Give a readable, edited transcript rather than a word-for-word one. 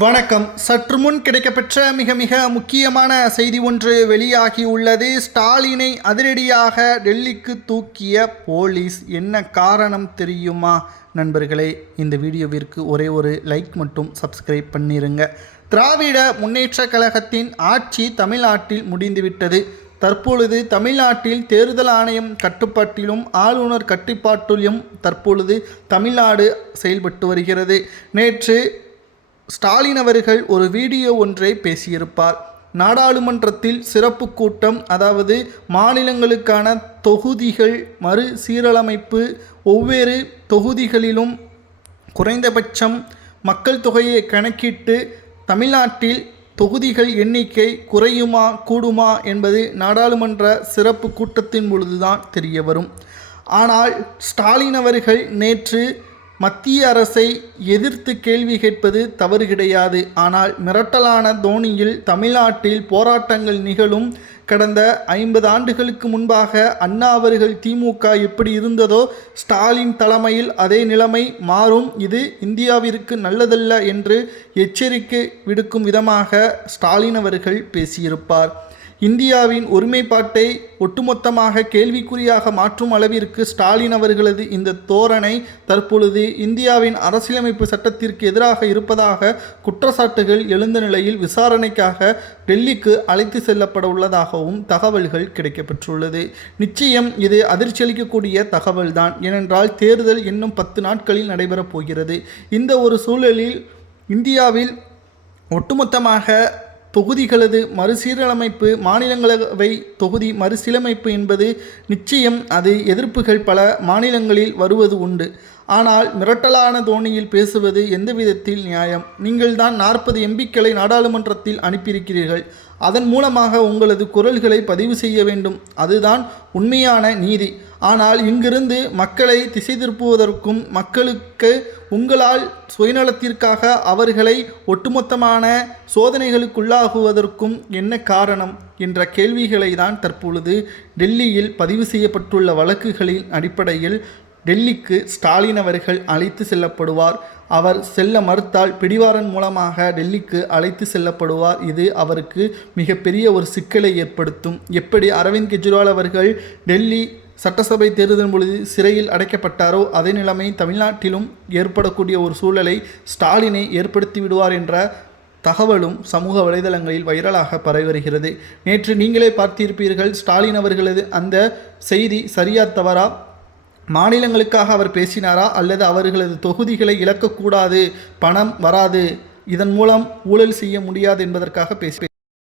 வணக்கம். சற்று முன் கிடைக்கப்பெற்ற மிக முக்கியமான செய்தி ஒன்று வெளியாகி உள்ளது. ஸ்டாலினை அதிரடியாக டெல்லிக்கு தூக்கிய போலீஸ். என்ன காரணம் தெரியுமா நண்பர்களே? இந்த வீடியோவிற்கு ஒரே ஒரு லைக் மட்டும் சப்ஸ்கிரைப் பண்ணிருங்க. திராவிட முன்னேற்ற கழகத்தின் ஆட்சி தமிழ்நாட்டில் முடிந்துவிட்டது. தற்பொழுது தமிழ்நாட்டில் தேர்தல் ஆணையம் கட்டுப்பாட்டிலும் ஆளுநர் கட்டுப்பாட்டிலும் தற்பொழுது தமிழ்நாடு செயல்பட்டு வருகிறது. நேற்று ஸ்டாலின் அவர்கள் ஒரு வீடியோ ஒன்றை பேசியிருப்பார். நாடாளுமன்றத்தில் சிறப்பு கூட்டம், அதாவது மாநிலங்களுக்கான தொகுதிகள் மறுசீரமைப்பு, ஒவ்வொரு தொகுதிகளிலும் குறைந்தபட்சம் மக்கள் தொகையை கணக்கிட்டு தமிழ்நாட்டில் தொகுதிகள் எண்ணிக்கை குறையுமா கூடுமா என்பது நாடாளுமன்ற சிறப்பு கூட்டத்தின் பொழுதுதான் தெரிய வரும். ஆனால் ஸ்டாலின் அவர்கள் நேற்று மத்திய அரசை எதிர்த்து கேள்வி கேட்பது தவறு கிடையாது. ஆனால் மிரட்டலான தோனியில் தமிழ்நாட்டில் போராட்டங்கள் நிகழும். கடந்த 50 ஆண்டுகளுக்கு முன்பாக அண்ணா அவர்கள் திமுக எப்படி இருந்ததோ ஸ்டாலின் தலைமையில் அதே நிலைமை மாறும், இது இந்தியாவிற்கு நல்லதல்ல என்று எச்சரிக்கை விடுக்கும் விதமாக ஸ்டாலின் அவர்கள் பேசியிருப்பார். இந்தியாவின் ஒருமைப்பாட்டை ஒட்டுமொத்தமாக கேள்விக்குறியாக மாற்றும் அளவிற்கு ஸ்டாலின் அவர்களது இந்த தோரணை தற்பொழுது இந்தியாவின் அரசியலமைப்பு சட்டத்திற்கு எதிராக இருப்பதாக குற்றச்சாட்டுகள் எழுந்த நிலையில் விசாரணைக்காக டெல்லிக்கு அழைத்து செல்லப்பட உள்ளதாகவும் தகவல்கள் கிடைக்கப்பெற்றுள்ளது. நிச்சயம் இது அதிர்ச்சியளிக்கக்கூடிய தகவல்தான். ஏனென்றால் தேர்தல் இன்னும் 10 நாட்களில் நடைபெறப் போகிறது. இந்த ஒரு சூழலில் இந்தியாவில் ஒட்டுமொத்தமாக தொகுதிகளது மறுசீரமைப்பு, மாநிலங்களவை தொகுதி மறுசீரமைப்பு என்பது நிச்சயம் அது எதிர்ப்புகள் பல மாநிலங்களில் வருவது உண்டு. ஆனால் மிரட்டலான தோனியில் பேசுவது எந்த விதத்தில் நியாயம்? நீங்கள் தான் 40 எம்பிக்களை நாடாளுமன்றத்தில் அனுப்பியிருக்கிறீர்கள். அதன் மூலமாக உங்களது குரல்களை பதிவு செய்ய வேண்டும். அதுதான் உண்மையான நீதி. ஆனால் இங்கிருந்து மக்களை திசை திருப்புவதற்கும் மக்களுக்கு உங்களால் சுயநலத்திற்காக அவர்களை ஒட்டுமொத்தமான சோதனைகளுக்குள்ளாகுவதற்கும் என்ன காரணம் என்ற கேள்விகளை தான் தற்பொழுது டெல்லியில் பதிவு செய்யப்பட்டுள்ள வழக்குகளின் அடிப்படையில் டெல்லிக்கு ஸ்டாலின் அவர்கள் அழைத்து செல்லப்படுவார். அவர் செல்ல மறுத்தால் பிடிவாரன் மூலமாக டெல்லிக்கு அழைத்து செல்லப்படுவார். இது அவருக்கு மிகப்பெரிய ஒரு சிக்கலை ஏற்படுத்தும். எப்படி அரவிந்த் கெஜ்ரிவால் அவர்கள் டெல்லி சட்டசபை தேர்தலின் பொழுது சிறையில் அடைக்கப்பட்டாரோ அதே நிலைமை தமிழ்நாட்டிலும் ஏற்படக்கூடிய ஒரு சூழலை ஸ்டாலினை ஏற்படுத்தி விடுவார் என்ற தகவலும் சமூக வலைதளங்களில் வைரலாக பரவி வருகிறது. நேற்று நீங்களே பார்த்திருப்பீர்கள். ஸ்டாலின் அவர்களது அந்த செய்தி சரியா தவறா? மாநிலங்களுக்காக அவர் பேசினாரா அல்லது அவர்களது தொகுதிகளை இழக்கக்கூடாது, பணம் வராது, இதன் மூலம் ஊழல் செய்ய முடியாது என்பதற்காக